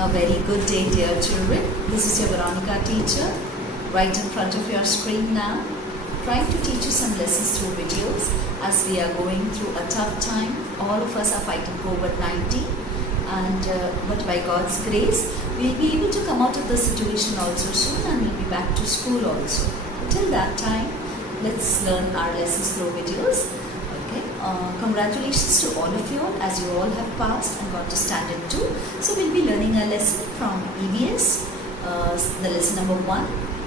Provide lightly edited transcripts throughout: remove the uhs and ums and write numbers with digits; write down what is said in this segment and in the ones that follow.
A very good day, dear children. This is your Veronica teacher, right in front of your screen now, trying to teach you some lessons through videos as we are going through a tough time. All of us are fighting COVID-19, but by God's grace, we'll be able to come out of the situation also soon, and we'll be back to school also. Till that time, let's learn our lessons through videos. Congratulations to all of you all, as you all have passed and got to standard 2. So we'll be learning a lesson from EVS, the lesson number 1.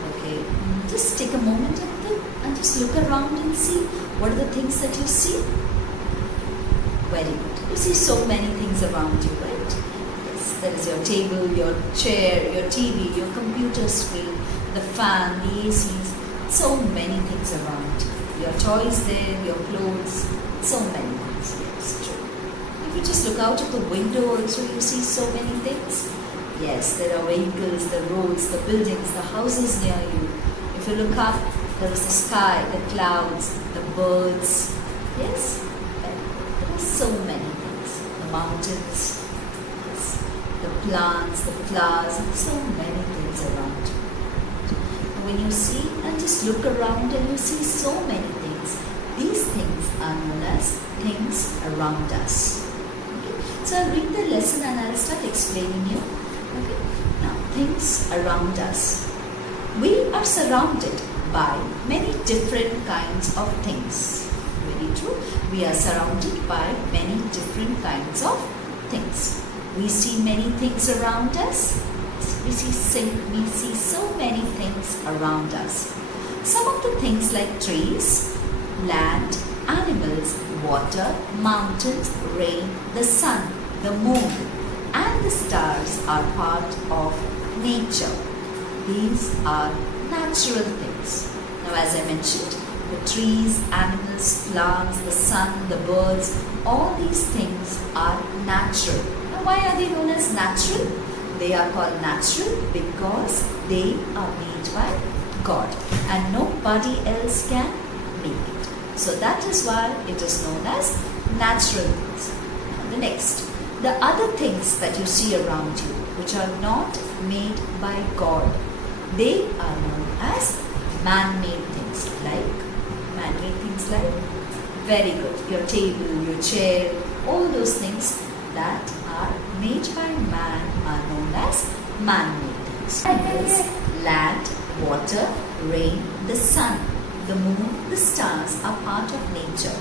Okay, just take a moment and just look around and see what are the things that you see. Very good. You see so many things around you, right? Yes, there is your table, your chair, your TV, your computer screen, the fan, the ACs, so many things around. Your toys there, your clothes, so many things. Yes, true. If you just look out of the window also, you see so many things. Yes, there are vehicles, the roads, the buildings, the houses near you. If you look up, there is the sky, the clouds, the birds. Yes, there are so many things. The mountains, yes, the plants, the flowers, and so many things around you. When you see and just look around and you see so many things, these things are known as things around us. Okay? So I'll read the lesson and I'll start explaining you. Okay? Now, things around us. We are surrounded by many different kinds of things. Very true. We are surrounded by many different kinds of things. We see many things around us. We see so many things around us. Some of the things like trees, land, animals, water, mountains, rain, the sun, the moon, and the stars are part of nature. These are natural things. Now, as I mentioned, the trees, animals, plants, the sun, the birds, all these things are natural. Now, why are they known as natural? They are called natural because they are made by God and nobody else can make it. So that is why it is known as natural things. The next, the other things that you see around you which are not made by God, they are known as man-made things. Very good, your table, your chair, all those things that are made by man are known as man-made things. Animals, land, water, rain, the sun, the moon, the stars are part of nature.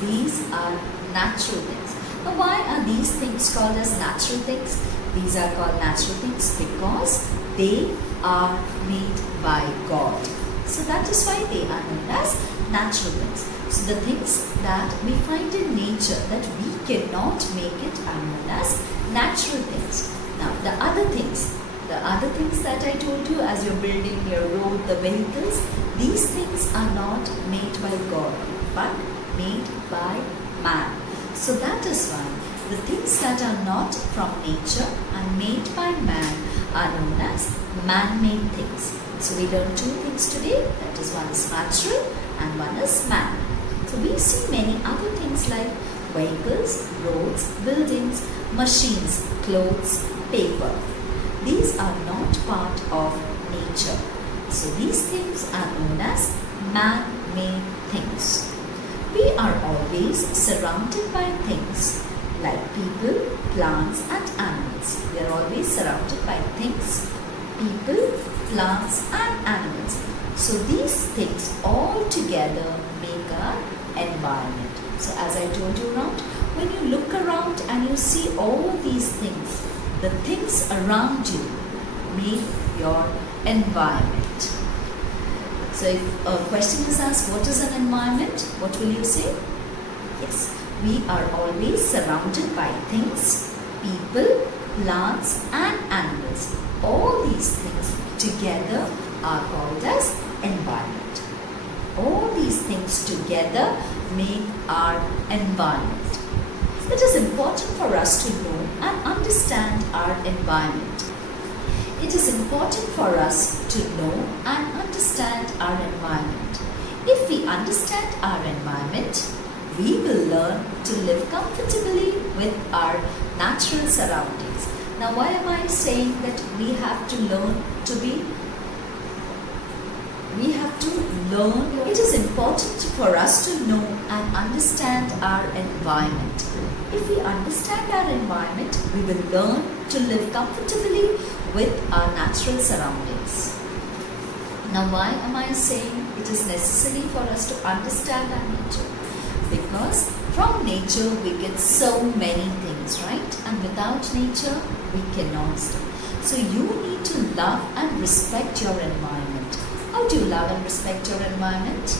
These are natural things. Now, why are these things called as natural things? These are called natural things because they are made by God. So that is why they are known as natural things. So the things that we find in nature that we cannot make it are known as natural things. Now, the other things that I told you, as you're building your road, the vehicles, these things are not made by God but made by man. So that is why the things that are not from nature and made by man are known as man-made things. So we learned two things today, that is, one is natural and one is man. So we see many other things like vehicles, roads, buildings, machines, clothes, paper. These are not part of nature. So these things are known as man-made things. We are always surrounded by things like people, plants and animals. We are always surrounded by things, people, plants and animals. So these things all together make our environment. So as I told you around, when you look around and you see all these things, the things around you make your environment. So if a question is asked, what is an environment? What will you say? Yes, we are always surrounded by things, people, plants and animals. All these things together are called as environment. All these things together make our environment. It is important for us to know and understand our environment. It is important for us to know and understand our environment. If we understand our environment, we will learn to live comfortably with our natural surroundings. Now, why am I saying that we have to learn to be? We have to learn. It is important for us to know and understand our environment. If we understand our environment, we will learn to live comfortably with our natural surroundings. Now, why am I saying it is necessary for us to understand our nature? Because from nature we get so many things, right? And without nature we cannot stay. So you need to love and respect your environment. How do you love and respect your environment?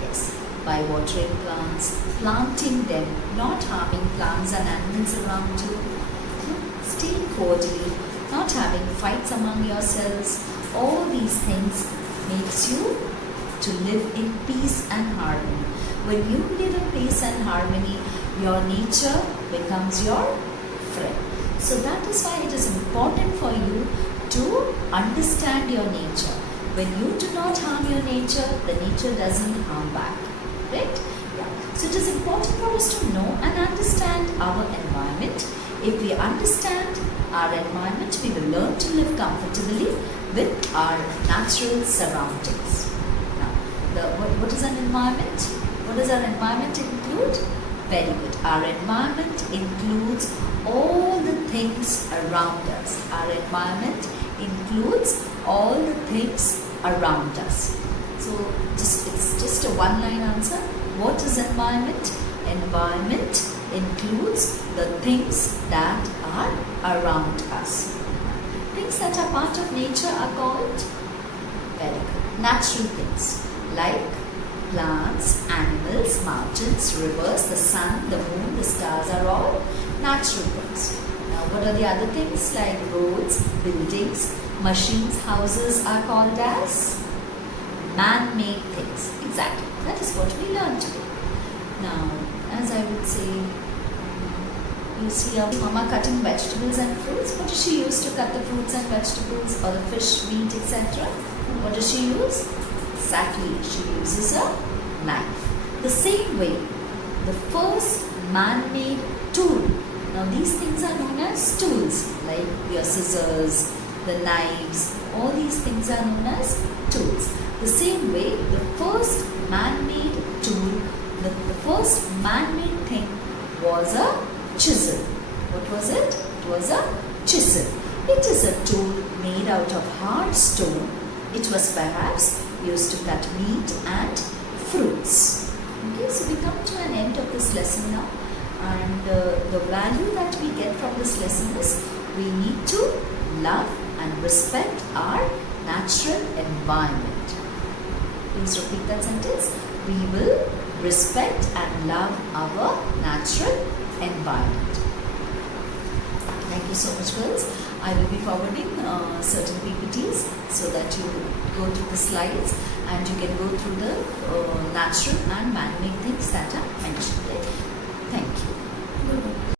Yes, by watering plants, planting them, not harming plants and animals around you, staying cordially, not having fights among yourselves. All these things makes you to live in peace and harmony. When you live in peace and harmony, your nature becomes your friend. So that is why it is important for you to understand your nature. When you do not harm your nature, the nature doesn't harm back. Right? Yeah. So it is important for us to know and understand our environment. If we understand our environment, we will learn to live comfortably with our natural surroundings. Now, what is an environment? What does our environment include? Very good. Our environment includes all the things around us. Our environment includes all the things around us. So it's just a one-line answer. What is environment? Environment includes the things that are around us. Things that are part of nature are called very good. Natural things like plants, animals, mountains, rivers, the sun, the moon, the stars are all natural things. Now, what are the other things like roads, buildings, machines, houses are called as man-made things. Exactly. That is what we learned today. Now, as I would say, you see our mama cutting vegetables and fruits. What does she use to cut the fruits and vegetables or the fish, meat, etc.? What does she use? Exactly, she uses a knife. The same way, the first man-made tool. Now these things are known as tools, like your scissors, the knives, all these things are known as tools. The same way, the first man-made tool, the first man-made thing was a chisel. What was it? It was a chisel. It is a tool made out of hard stone. It was perhaps used to cut meat and fruits. Okay, so we come to an end of this lesson now, and the value that we get from this lesson is we need to love and respect our natural environment. Please repeat that sentence. We will respect and love our natural environment. Thank you so much, girls. I will be forwarding certain PPTs so that you go through the slides and you can go through the natural and man-made things that are mentioned there. Thank you.